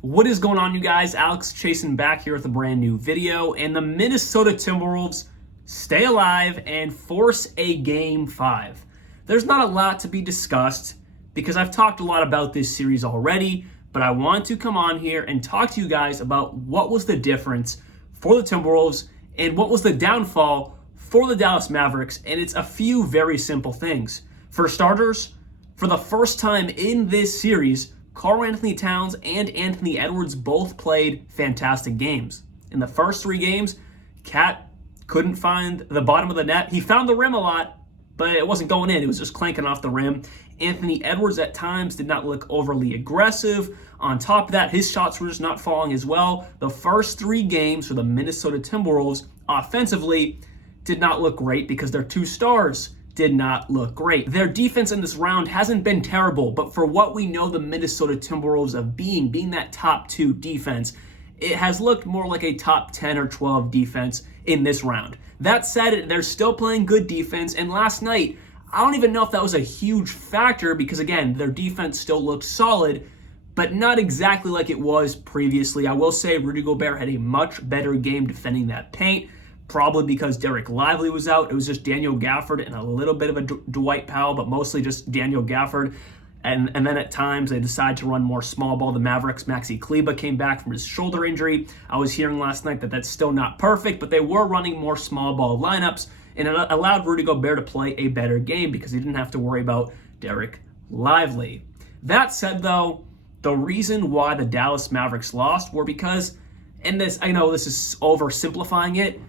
What is going on, you guys? Alex Chasen back here with a brand new video, and the Minnesota Timberwolves stay alive and force a Game 5. There's not a lot to be discussed because I've talked a lot about this series already, but I want to come on here and talk to you guys about what was the difference for the Timberwolves and what was the downfall for the Dallas Mavericks, and it's a few very simple things. For starters, for the first time in this series, Karl-Anthony Towns and Anthony Edwards both played fantastic games. In the first three games, Cat couldn't find the bottom of the net. He found the rim a lot, but it wasn't going in. It was just clanking off the rim. Anthony Edwards at times did not look overly aggressive. On top of that, his shots were just not falling as well. The first three games for the Minnesota Timberwolves offensively did not look great because their two stars did not look great. Their defense in this round hasn't been terrible, but for what we know the Minnesota Timberwolves of being that top 2 defense, it has looked more like a top 10 or 12 defense in this round. That said, they're still playing good defense, and last night, I don't even know if that was a huge factor because, again, their defense still looked solid, but not exactly like it was previously. I will say Rudy Gobert had a much better game defending that paint. Probably because Derek Lively was out. It was just Daniel Gafford and a little bit of a Dwight Powell, but mostly just Daniel Gafford. And then at times they decided to run more small ball. The Mavericks, Maxi Kleber came back from his shoulder injury. I was hearing last night that that's still not perfect, but they were running more small ball lineups, and it allowed Rudy Gobert to play a better game because he didn't have to worry about Derek Lively. That said, though, the reason why the Dallas Mavericks lost were because, and this, I know this is oversimplifying it,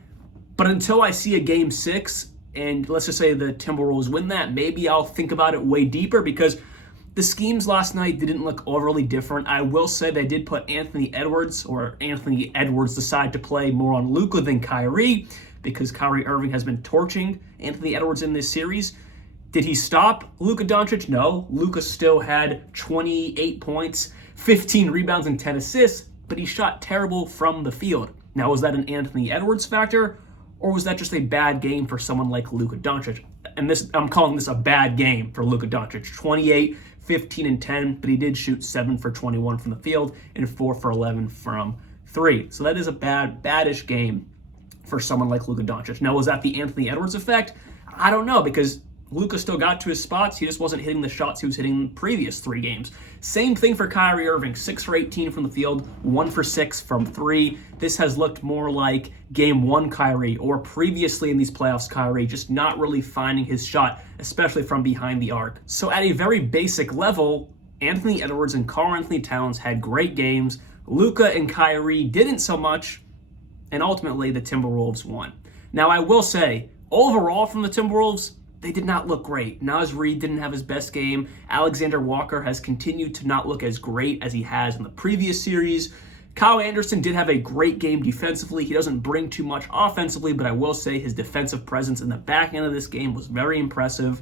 but until I see a Game 6, and let's just say the Timberwolves win that, maybe I'll think about it way deeper because the schemes last night didn't look overly different. I will say they did put Anthony Edwards decided to play more on Luka than Kyrie because Kyrie Irving has been torching Anthony Edwards in this series. Did he stop Luka Doncic? No. Luka still had 28 points, 15 rebounds, and 10 assists, but he shot terrible from the field. Now, was that an Anthony Edwards factor? Or was that just a bad game for someone like Luka Doncic? And this, I'm calling this a bad game for Luka Doncic. 28, 15, and 10, but he did shoot 7 for 21 from the field and 4 for 11 from 3. So that is a badish game for someone like Luka Doncic. Now, was that the Anthony Edwards effect? I don't know, because Luka still got to his spots. He just wasn't hitting the shots he was hitting in the previous 3 games. Same thing for Kyrie Irving. 6 for 18 from the field, 1 for 6 from 3. This has looked more like Game 1 Kyrie, or previously in these playoffs Kyrie, just not really finding his shot, especially from behind the arc. So at a very basic level, Anthony Edwards and Karl-Anthony Towns had great games. Luka and Kyrie didn't so much, and ultimately the Timberwolves won. Now, I will say, overall from the Timberwolves, they did not look great. Naz Reid didn't have his best game. Alexander Walker has continued to not look as great as he has in the previous series. Kyle Anderson did have a great game defensively. He doesn't bring too much offensively, but I will say his defensive presence in the back end of this game was very impressive.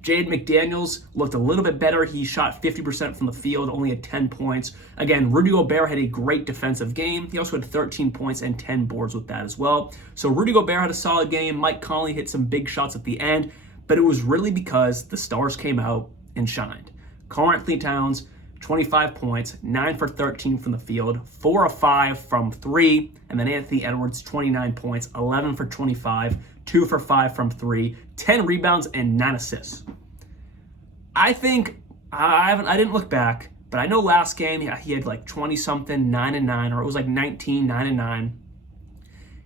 Jaden McDaniels looked a little bit better. He shot 50% from the field, only at 10 points. Again, Rudy Gobert had a great defensive game. He also had 13 points and 10 boards with that as well. So Rudy Gobert had a solid game. Mike Conley hit some big shots at the end, but it was really because the stars came out and shined. Karl-Anthony Towns, 25 points, 9 for 13 from the field, 4 of 5 from 3, and then Anthony Edwards, 29 points, 11 for 25, 2 for 5 from 3, 10 rebounds, and 9 assists. I think, I didn't look back, but I know last game he had like 20-something, 9-9, or it was like 19, 9-9.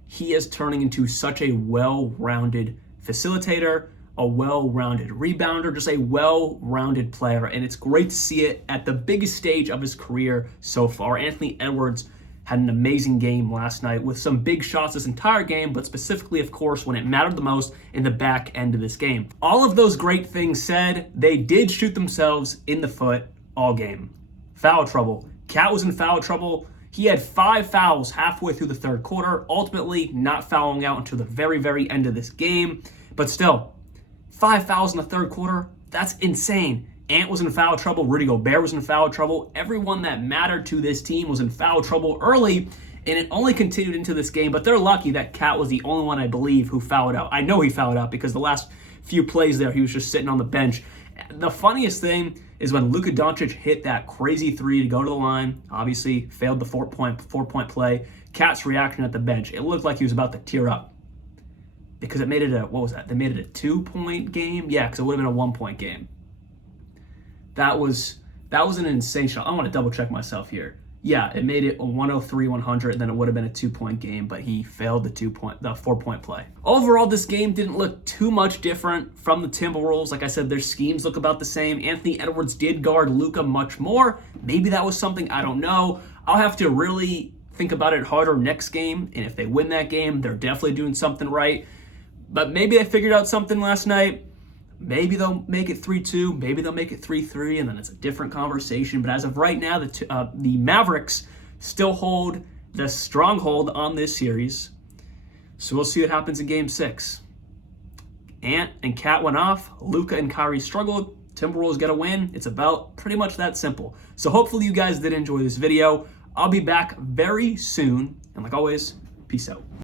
He is turning into such a well-rounded facilitator, a well-rounded rebounder, just a well-rounded player, and it's great to see it at the biggest stage of his career so far. Anthony Edwards had an amazing game last night with some big shots this entire game, but specifically, of course, when it mattered the most in the back end of this game. All of those great things said, they did shoot themselves in the foot all game. Foul trouble. Cat was in foul trouble. He had 5 fouls halfway through the third quarter, ultimately not fouling out until the very, very end of this game, but still, 5 fouls in the third quarter, that's insane. Ant was in foul trouble. Rudy Gobert was in foul trouble. Everyone that mattered to this team was in foul trouble early, and it only continued into this game. But they're lucky that Cat was the only one, I believe, who fouled out. I know he fouled out because the last few plays there, he was just sitting on the bench. The funniest thing is when Luka Doncic hit that crazy three to go to the line, obviously failed the four-point play. Cat's reaction at the bench, it looked like he was about to tear up because it made it what was that? They made it a 2-point game? Yeah, because it would have been a 1-point game. That was an insane shot. I want to double check myself here. Yeah, it made it a 103-100, and then it would have been a 2-point game, but he failed the 4-point play. Overall, this game didn't look too much different from the Timberwolves. Like I said, their schemes look about the same. Anthony Edwards did guard Luka much more. Maybe that was something, I don't know. I'll have to really think about it harder next game, and if they win that game, they're definitely doing something right. But maybe they figured out something last night. Maybe they'll make it 3-2. Maybe they'll make it 3-3, and then it's a different conversation. But as of right now, the Mavericks still hold the stronghold on this series. So we'll see what happens in Game 6. Ant and Cat went off. Luka and Kyrie struggled. Timberwolves get a win. It's about pretty much that simple. So hopefully you guys did enjoy this video. I'll be back very soon. And like always, peace out.